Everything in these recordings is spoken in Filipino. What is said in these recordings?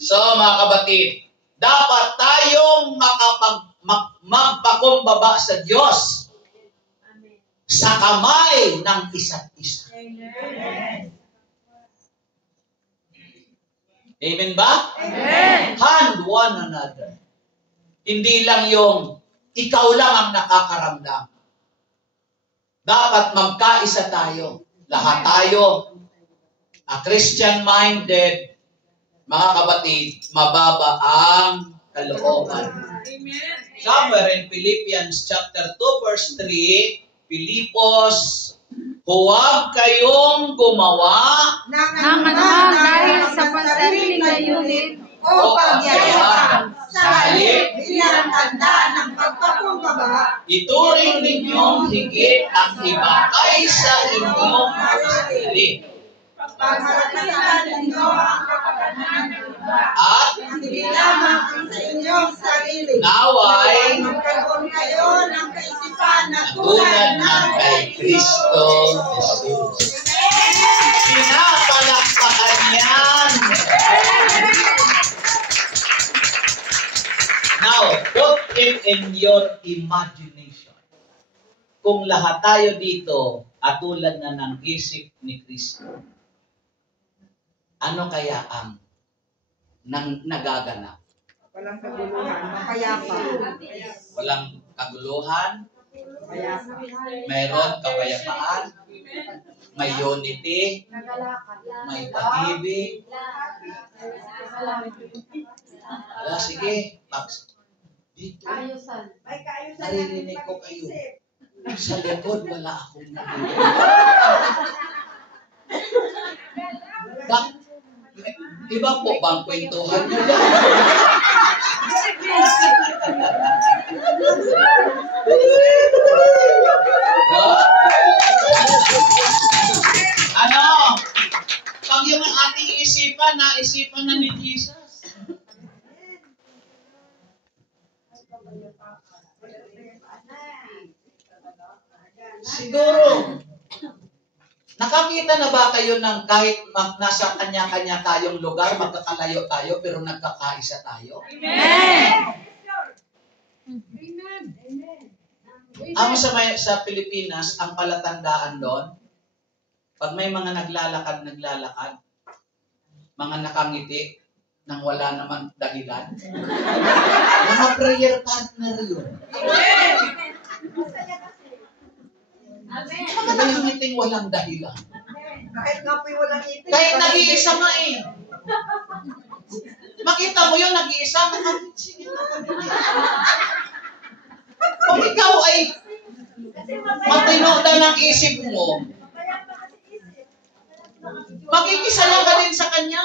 So, mga kapatid, dapat tayong magpakumbaba sa Diyos sa kamay ng isa't isa. Amen ba? Amen. Hand one another. Hindi lang yung ikaw lang ang nakakaramdam. Dapat magkaisa tayo. Lahat tayo. Christian-minded, mga kapatid, mababa ang kalooban. Amen. Somewhere in Philippians chapter 2 verse 3, Pilipos, huwag kayong gumawa Ng anuman dahil sa pansariling layunin o pagyayaman. Sa halip, Bilang tanda ng pagpakumbaba, ituring ninyong higit ang iba kaysa inyong sarili. pagmalakihan ninyo ang kapakanan ng iba, At hindi lamang ang sa inyong sarili. naway Magkaroon kayo ng kaisipan na tulad ng kay Kristo Jesus. Pinapalakpakan yan. Now, put it in your imagination. Kung lahat tayo dito at tulad na ng isip ni Kristo, ano kaya ang nagaganap? Walang kaguluhan, mapayapa. Walang kaguluhan, Mapayapa. mayroon kapayapaan, may unity, may pag-ibig. Sige, Max. Dito, May kaayusan naririnig ng ko kayo. pag-iisip. Sa likod, wala akong narinig. Iba po bang kwentuhan nyo yan? Ano? Pag yung ating isipan, naisipan na ni Jesus. Siguro, nakakita na ba kayo ng kahit nasa kanya-kanya tayong lugar, magkakalayo tayo, pero nagkakaisa tayo? Ang sa Pilipinas, ang palatandaan doon, pag may mga naglalakad, mga nakangiti, nang wala naman dahilan, mga prayer partner yun. Mga nakangiting walang dahilan. Kahit nga po'y walang itin. Kahit nag-iisa nga eh. Makita mo yun, nag-iisa, sige na. Kung ikaw ay matino na ng isip mo, makikisa lang ka din sa kanya.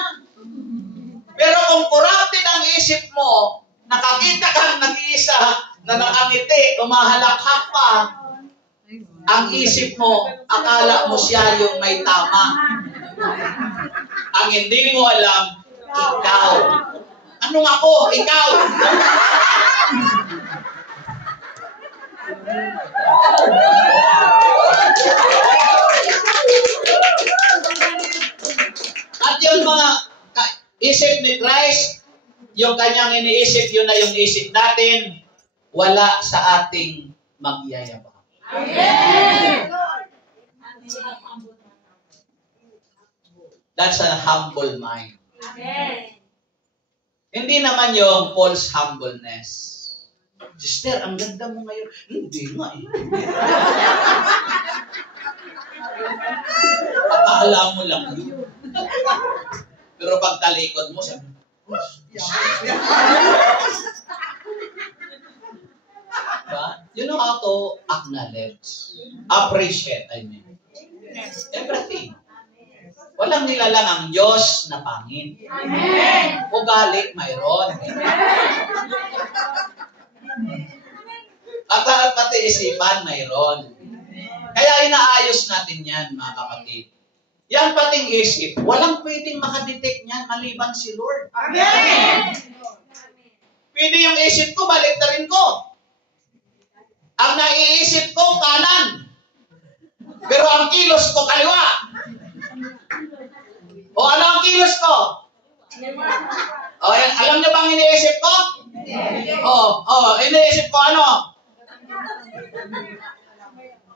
Pero kung corrupted ang isip mo, nakakita kang nag-iisa na nakangiti, umahalakhak pa, ang isip mo, akala mo siya yung may tama. Ang hindi mo alam, ikaw. Anong ako? Ikaw. At yung mga isip ni Christ, yung kanyang iniisip, yun na yung isip natin, wala sa ating magyayabang. Amen. That's a humble mind. Amen. Hindi naman yung false humbleness. Sister, ang ganda mo ngayon. Hindi nga eh. Akala mo lang yun. Pero pag talikod mo, sabi, you know how to acknowledge, appreciate, everything. Walang nilalang ang Diyos na pangit. Amen. Ugali, mayroon. At pati isipan, mayroon. Kaya inaayos natin yan, mga kapatid. Yan pating isip, walang pwedeng makadetect niyan maliban si Lord. Amen! Pwede yung isip ko, baliktarin ko. Ang naiisip ko, kanan. Pero ang kilos ko, kaliwa. O ano ang kilos ko? O, alam niyo bang iniisip ko? Iniisip ko ano?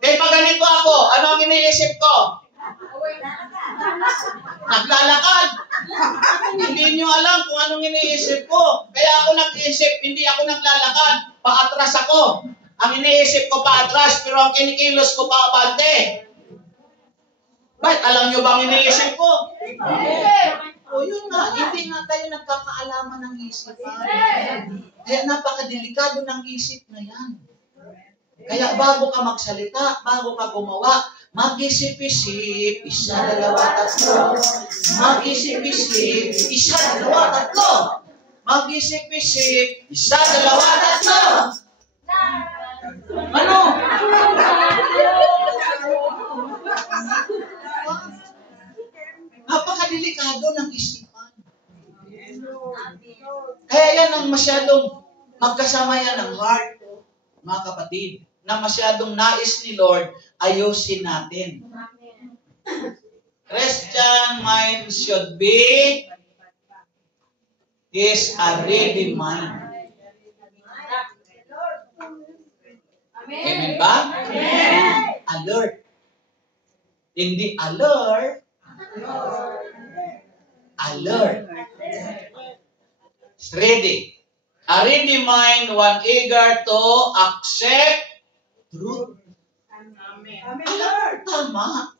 Pag ganito ako, ano ang iniisip ko? Naglalakad. Hindi niyo alam kung anong iniisip ko. Kaya ako nag-iisip, hindi ako naglalakad. Paatras ako. Ang iniisip ko paatras, pero ang kinikilos ko paabante. Bakit? Alam niyo bang iniisip ko? O yun nga, hindi nga tayo nagkakaalaman ng isipan. Kaya napakadelikado ng isip na yan. Kaya bago ka magsalita, bago ka gumawa, mag-isip-isip, 1, 2, 3. Mag-isip-isip, 1, 2, 3. Mag-isip-isip, 1, 2, 3. Ano? Napakadelikado ng isipan. Kaya yan ang masyadong magkasama yan ng heart, mga kapatid, na masyadong nais ni Lord, ayusin natin. Christian mind should be is a ready mind. Amen ba? Alert. Hindi alert. Alert. Ready. A ready mind, one eager to accept truth. Alam, tama.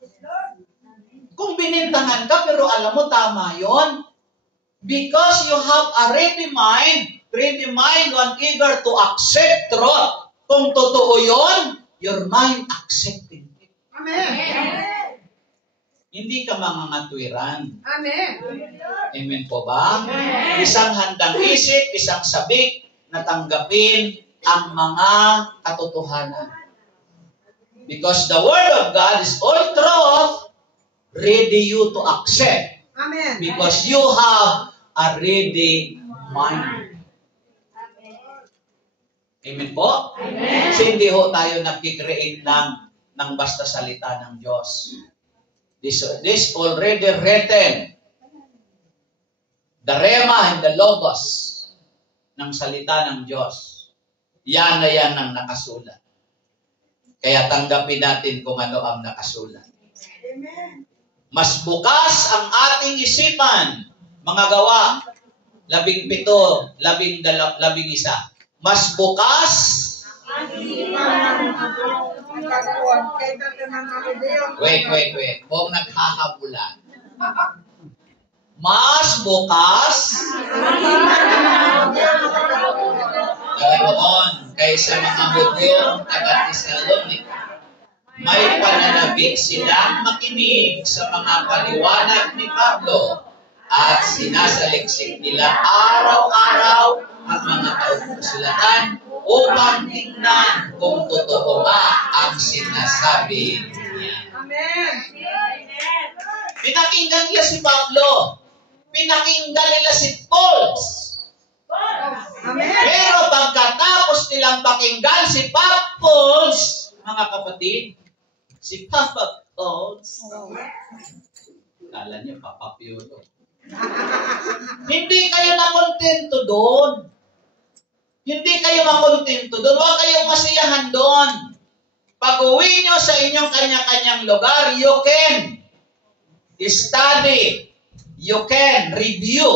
Kung binintangan ka, pero alam mo, tama yon. Because you have a ready mind, one eager to accept truth. Kung totoo yon, your mind accepting it. Amen. Hindi ka mangangatwiran. Amen. Amen po ba? Isang handang isip, isang sabik na tanggapin ang mga katotohanan. Because the Word of God is all truth, ready you to accept. Amen. Because you have a ready mind. Amen po? Amen. So hindi ho tayo nag-create ng basta salita ng Diyos. This already written. The Rema and the Logos ng salita ng Diyos. Yan na yan ang nakasulat. Kaya tanggapin natin kung ano ang nakasulat. Amen. Mas bukas ang ating isipan. Mga Gawa, 17, 11. Mas bukas Wait. Kung naghahabulan. Mas bukas Ganoon kaysa mga Hudyong taga-Tesalonika. May pananabik silang makinig sa mga paliwanag ni Pablo at sinasaliksik nila araw-araw ang mga kasulatan upang tingnan kung totoo nga ang sinasabi niya. Amen. Pinakinggan nila si Pablo. Pinakinggan nila si Paul. Amen. Pero pagkatapos nilang pakinggan si Paul, mga kapatid, si Papa Paul, kala niyo Papa Piolo. Hindi kayo nakontento doon. Hindi kayo makontento doon. Huwag kayong masiyahan doon. Pag-uwi nyo sa inyong kanya-kanyang lugar, you can study. You can review.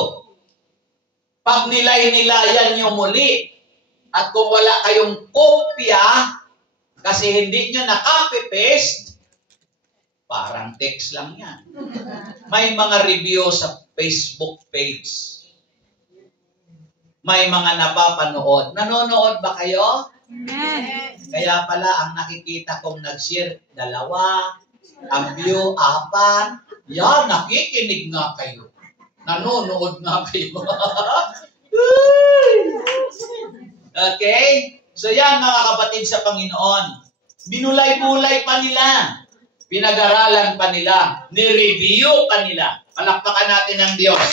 Pag nilay-nilayan nyo muli. At kung wala kayong kopya, kasi hindi nyo na-copy-paste, parang text lang yan. May mga review sa Facebook page. May mga napapanood. Nanonood ba kayo? Amen. Kaya pala, ang nakikita kong nag-share, 2, ang view, 4. Yan, nakikinig nga kayo. Nanonood nga kayo. Okay? So yan, mga kapatid sa Panginoon. Binulay-bulay pa nila. Pinag-aralan pa nila. Nireview pa nila. Palakpakan natin ang Diyos.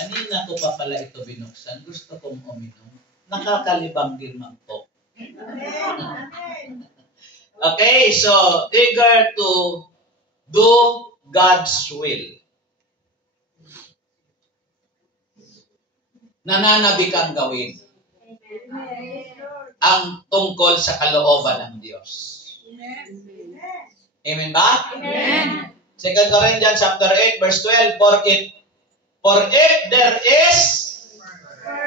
Kanina ko pa pala ito binuksan. Gusto kong uminom. Nakakalibang din magpo. Okay, so eager to do God's will. Nananabi kang gawin ang tungkol sa kalooban ng Diyos. Amen ba? Amen. 2 Corinthians chapter 8 verse 12, For if there is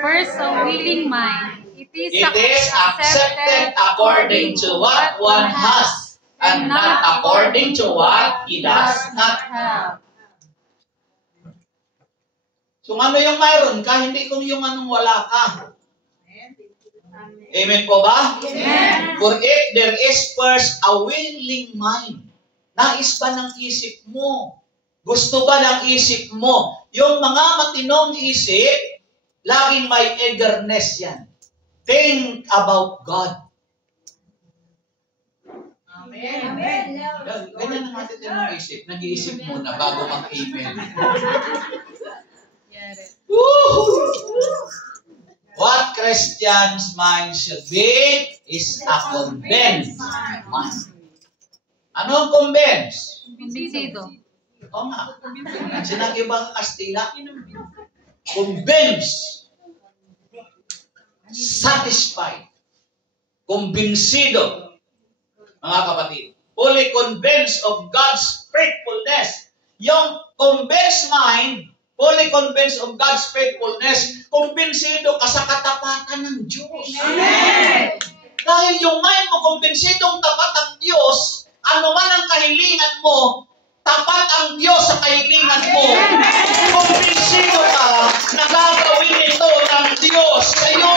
First, a willing mind. It is accepted according to what one has, and not according to what he does not have. So ano yung mayroon ka, hindi kung yung anong wala ka. Amen po ba? Amen. For if there is first a willing mind, nais ba ng isip mo? Gusto ba ng isip mo? Yung mga matinong isip, laging may eagerness yan. Think about God. Amen. Ganyan ang matinong isip. Nag-iisip muna bago mag-email. What Christian's mind should be is a convinced mind. Ano ang convinced? Kumbinsido. Oo nga. Sinabi bang Kastila? Convinced. Satisfied. Kumbinsido. Mga kapatid. Fully convinced of God's faithfulness. Yung convinced mind, fully convinced of God's faithfulness, kumbinsido ka sa katapatan ng Diyos. Amen. Dahil yung mind mo, kumbinsidong tapat ang Diyos, ano man ang kahilingan mo, tapat ang Diyos sa kahilingan mo. Kumbinsido ka na gagawin ito ng Diyos sa iyo.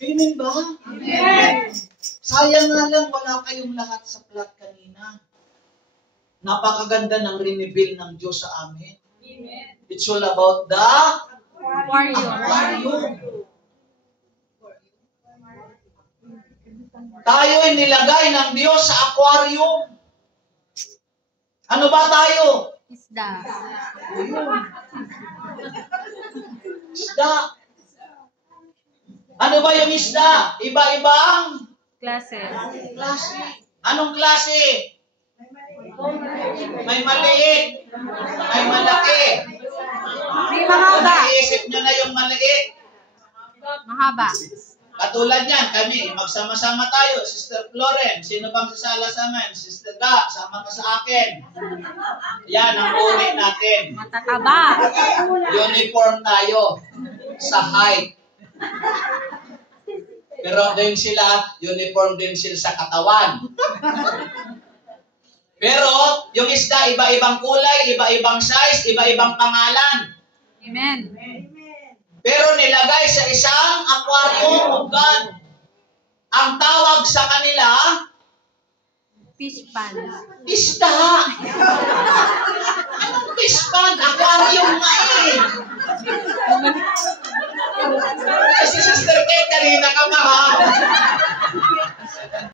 Amen ba? Amen. Sayang nga lang wala kayong lahat sa plot kanina. Napakaganda ng reveal ng Diyos sa amin. It's all about the aquarium. Tayo ay nilagay ng Diyos sa aquarium. Ano ba tayo? Isda. Isda. Ano ba yung isda? Iba-ibang Klase. klase. Anong klase? May maliit. May malaki. May mahaba. Iisip nyo na yung maliit. Mahaba. Katulad yan, kami, magsama-sama tayo. Sister Florence, sino bang sasala sa amin? Sister Ga, sama ka sa akin. Yan ang uri natin. Matataba. Uniform tayo sa height. Pero din sila, uniform din sila sa katawan. Pero, yung isda, iba-ibang kulay, iba-ibang size, iba-ibang pangalan. Amen. Pero nilagay sa isang aquarium of God. Ang tawag sa kanila, Fish pan. isda. Anong fish pond? Aquarium nga